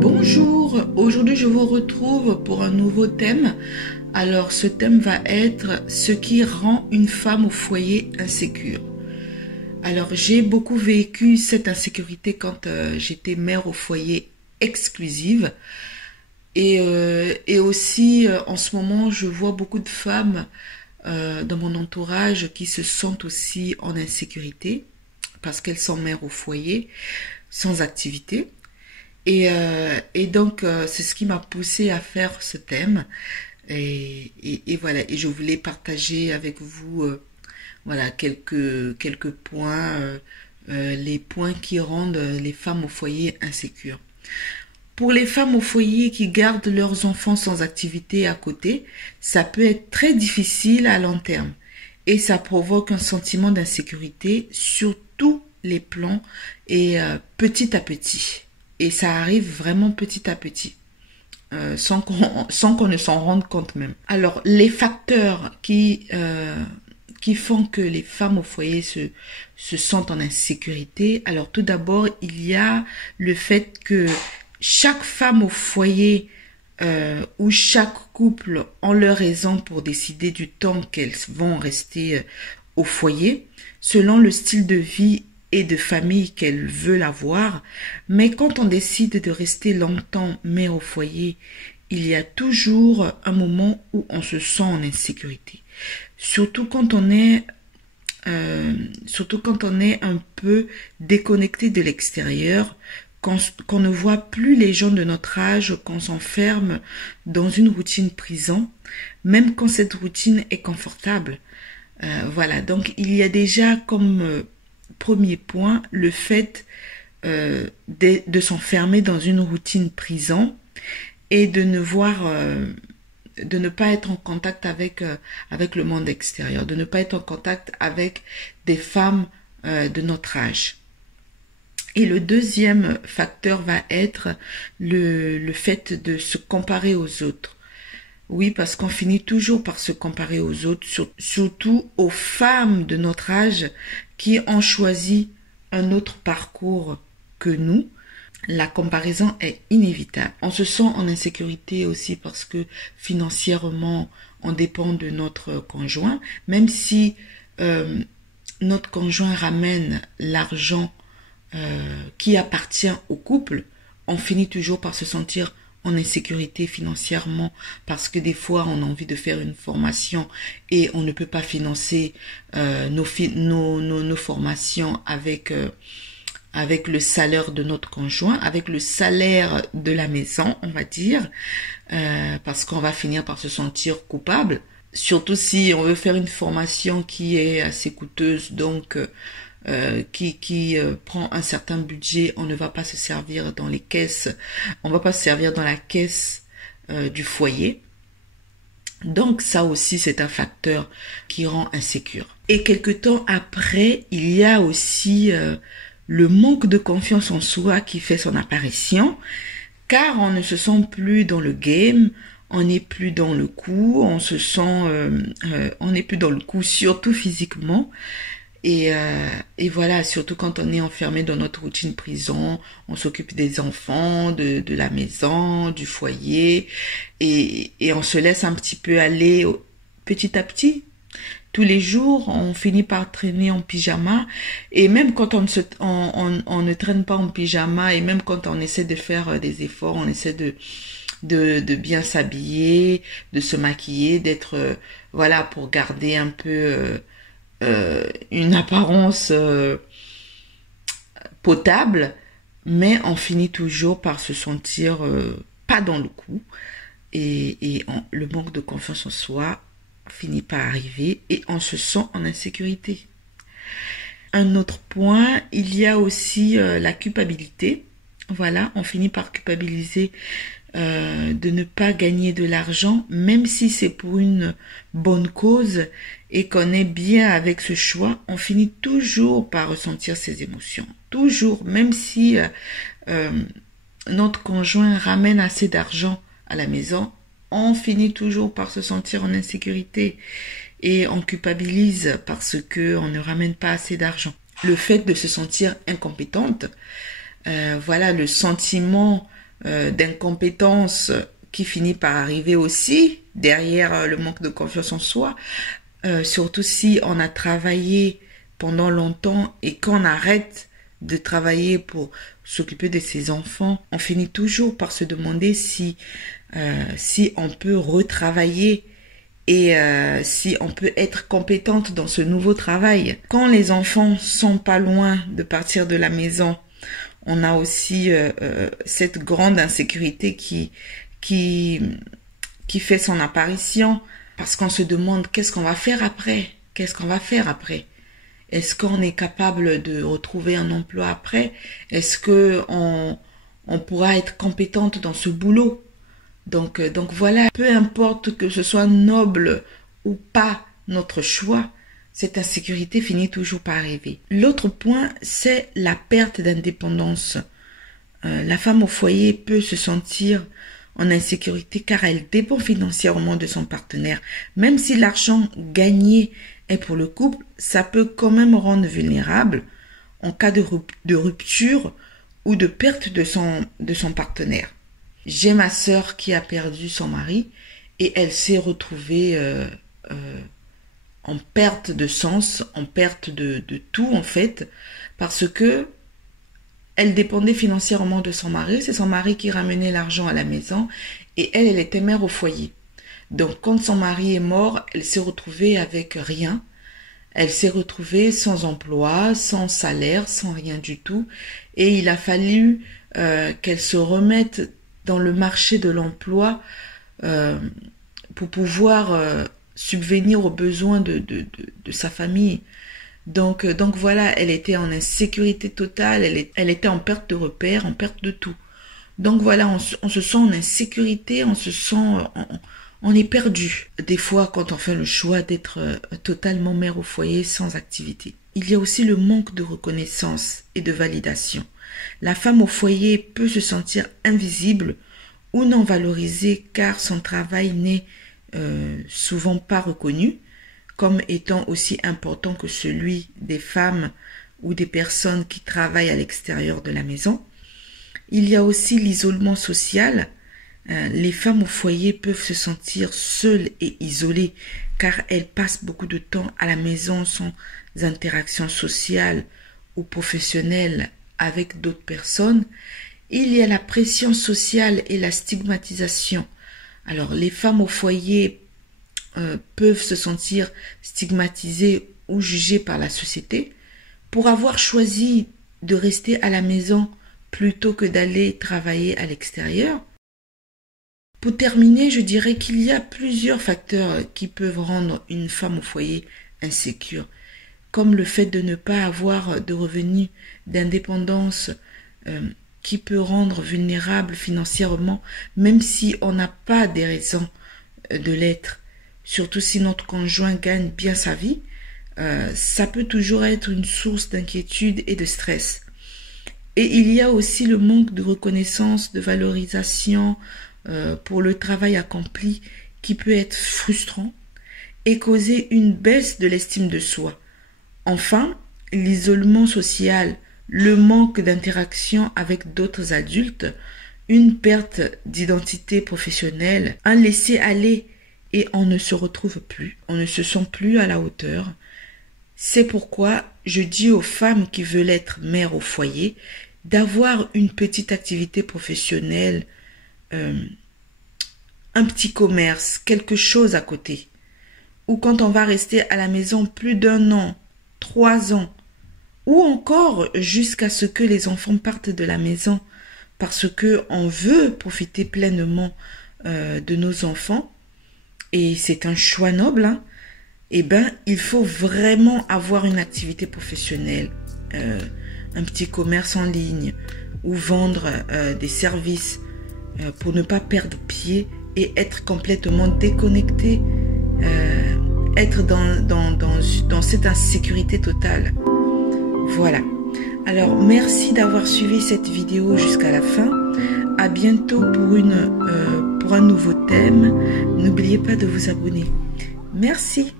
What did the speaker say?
Bonjour, aujourd'hui je vous retrouve pour un nouveau thème. Alors ce thème va être ce qui rend une femme au foyer insécure. Alors j'ai beaucoup vécu cette insécurité quand j'étais mère au foyer exclusive. Et aussi en ce moment je vois beaucoup de femmes dans mon entourage qui se sentent aussi en insécurité parce qu'elles sont mères au foyer sans activité. Et donc, c'est ce qui m'a poussée à faire ce thème. Et voilà, et je voulais partager avec vous voilà, quelques points, les points qui rendent les femmes au foyer insécures. Pour les femmes au foyer qui gardent leurs enfants sans activité à côté, ça peut être très difficile à long terme. Et ça provoque un sentiment d'insécurité sur tous les plans et petit à petit. Et ça arrive vraiment petit à petit, sans qu'on ne s'en rende compte même. Alors, les facteurs qui font que les femmes au foyer se sentent en insécurité. Alors, tout d'abord, il y a le fait que chaque femme au foyer ou chaque couple ont leur raison pour décider du temps qu'elles vont rester au foyer, selon le style de vie et de famille qu'elles veulent avoir. Mais quand on décide de rester longtemps mère au foyer, il y a toujours un moment où on se sent en insécurité. Surtout quand on est un peu déconnecté de l'extérieur, qu'on ne voit plus les gens de notre âge, qu'on s'enferme dans une routine prison, même quand cette routine est confortable. Voilà, donc il y a déjà comme premier point le fait de s'enfermer dans une routine prison et de ne pas être en contact avec le monde extérieur, de ne pas être en contact avec des femmes de notre âge. Et le deuxième facteur va être le fait de se comparer aux autres. Oui, parce qu'on finit toujours par se comparer aux autres, surtout aux femmes de notre âge qui ont choisi un autre parcours que nous. La comparaison est inévitable. On se sent en insécurité aussi parce que financièrement, on dépend de notre conjoint. Même si notre conjoint ramène l'argent qui appartient au couple, on finit toujours par se sentir en insécurité financièrement parce que des fois on a envie de faire une formation et on ne peut pas financer nos formations avec le salaire de notre conjoint, avec le salaire de la maison, on va dire, parce qu'on va finir par se sentir coupable, surtout si on veut faire une formation qui est assez coûteuse, donc qui prend un certain budget. On ne va pas se servir dans les caisses, on va pas se servir dans la caisse du foyer. Donc ça aussi c'est un facteur qui rend insécure. Et quelque temps après, il y a aussi le manque de confiance en soi qui fait son apparition, car on ne se sent plus dans le game, on n'est plus dans le coup, on n'est plus dans le coup, surtout physiquement. Et voilà, surtout quand on est enfermé dans notre routine prison, on s'occupe des enfants, de la maison, du foyer, et on se laisse un petit peu aller petit à petit. Tous les jours, on finit par traîner en pyjama, et même quand on ne traîne pas en pyjama, et même quand on essaie de faire des efforts, on essaie de bien s'habiller, de se maquiller, d'être voilà, pour garder un peu une apparence potable, mais on finit toujours par se sentir pas dans le coup, et le manque de confiance en soi finit par arriver et on se sent en insécurité. Un autre point, il y a aussi la culpabilité. Voilà, on finit par culpabiliser de ne pas gagner de l'argent, même si c'est pour une bonne cause et qu'on est bien avec ce choix, on finit toujours par ressentir ces émotions. Toujours, même si notre conjoint ramène assez d'argent à la maison, on finit toujours par se sentir en insécurité et on culpabilise parce que on ne ramène pas assez d'argent. Le fait de se sentir incompétente, voilà, le sentiment d'incompétence qui finit par arriver aussi derrière le manque de confiance en soi, surtout si on a travaillé pendant longtemps et qu'on arrête de travailler pour s'occuper de ses enfants, on finit toujours par se demander si on peut retravailler et si on peut être compétente dans ce nouveau travail. Quand les enfants sont pas loin de partir de la maison, on a aussi cette grande insécurité qui fait son apparition, parce qu'on se demande qu'est-ce qu'on va faire après? Qu'est-ce qu'on va faire après? Est-ce qu'on est capable de retrouver un emploi après? Est-ce que on pourra être compétente dans ce boulot? Donc voilà, peu importe que ce soit noble ou pas notre choix, cette insécurité finit toujours par arriver. L'autre point, c'est la perte d'indépendance. La femme au foyer peut se sentir en insécurité car elle dépend financièrement de son partenaire. Même si l'argent gagné est pour le couple, ça peut quand même rendre vulnérable en cas de rupture ou de perte de son partenaire. J'ai ma sœur qui a perdu son mari et elle s'est retrouvée en perte de sens, en perte de tout en fait, parce que elle dépendait financièrement de son mari. C'est son mari qui ramenait l'argent à la maison et elle était mère au foyer. Donc quand son mari est mort, elle s'est retrouvée avec rien. Elle s'est retrouvée sans emploi, sans salaire, sans rien du tout. Et il a fallu qu'elle se remette dans le marché de l'emploi pour pouvoir subvenir aux besoins de sa famille. Donc voilà, elle était en insécurité totale, elle était en perte de repères, en perte de tout. Donc voilà, on se sent en insécurité, on est perdu. Des fois, quand on fait le choix d'être totalement mère au foyer sans activité. Il y a aussi le manque de reconnaissance et de validation. La femme au foyer peut se sentir invisible ou non valorisée car son travail n'est souvent pas reconnu comme étant aussi important que celui des femmes ou des personnes qui travaillent à l'extérieur de la maison. Il y a aussi l'isolement social. Les femmes au foyer peuvent se sentir seules et isolées car elles passent beaucoup de temps à la maison sans interaction sociale ou professionnelle avec d'autres personnes. Il y a la pression sociale et la stigmatisation. Alors, les femmes au foyer peuvent se sentir stigmatisées ou jugées par la société pour avoir choisi de rester à la maison plutôt que d'aller travailler à l'extérieur. Pour terminer, je dirais qu'il y a plusieurs facteurs qui peuvent rendre une femme au foyer insécure, comme le fait de ne pas avoir de revenus d'indépendance qui peut rendre vulnérable financièrement, même si on n'a pas des raisons de l'être. Surtout si notre conjoint gagne bien sa vie, ça peut toujours être une source d'inquiétude et de stress. Et il y a aussi le manque de reconnaissance, de valorisation pour le travail accompli qui peut être frustrant et causer une baisse de l'estime de soi. Enfin, l'isolement social, le manque d'interaction avec d'autres adultes, une perte d'identité professionnelle, un laisser-aller et on ne se retrouve plus, on ne se sent plus à la hauteur. C'est pourquoi je dis aux femmes qui veulent être mères au foyer d'avoir une petite activité professionnelle, un petit commerce, quelque chose à côté. Ou quand on va rester à la maison plus d'1 an, 3 ans, ou encore jusqu'à ce que les enfants partent de la maison parce que on veut profiter pleinement de nos enfants et c'est un choix noble, hein, eh ben il faut vraiment avoir une activité professionnelle, un petit commerce en ligne ou vendre des services pour ne pas perdre pied et être complètement déconnecté, être dans cette insécurité totale. Voilà. Alors, merci d'avoir suivi cette vidéo jusqu'à la fin. À bientôt pour un nouveau thème. N'oubliez pas de vous abonner. Merci.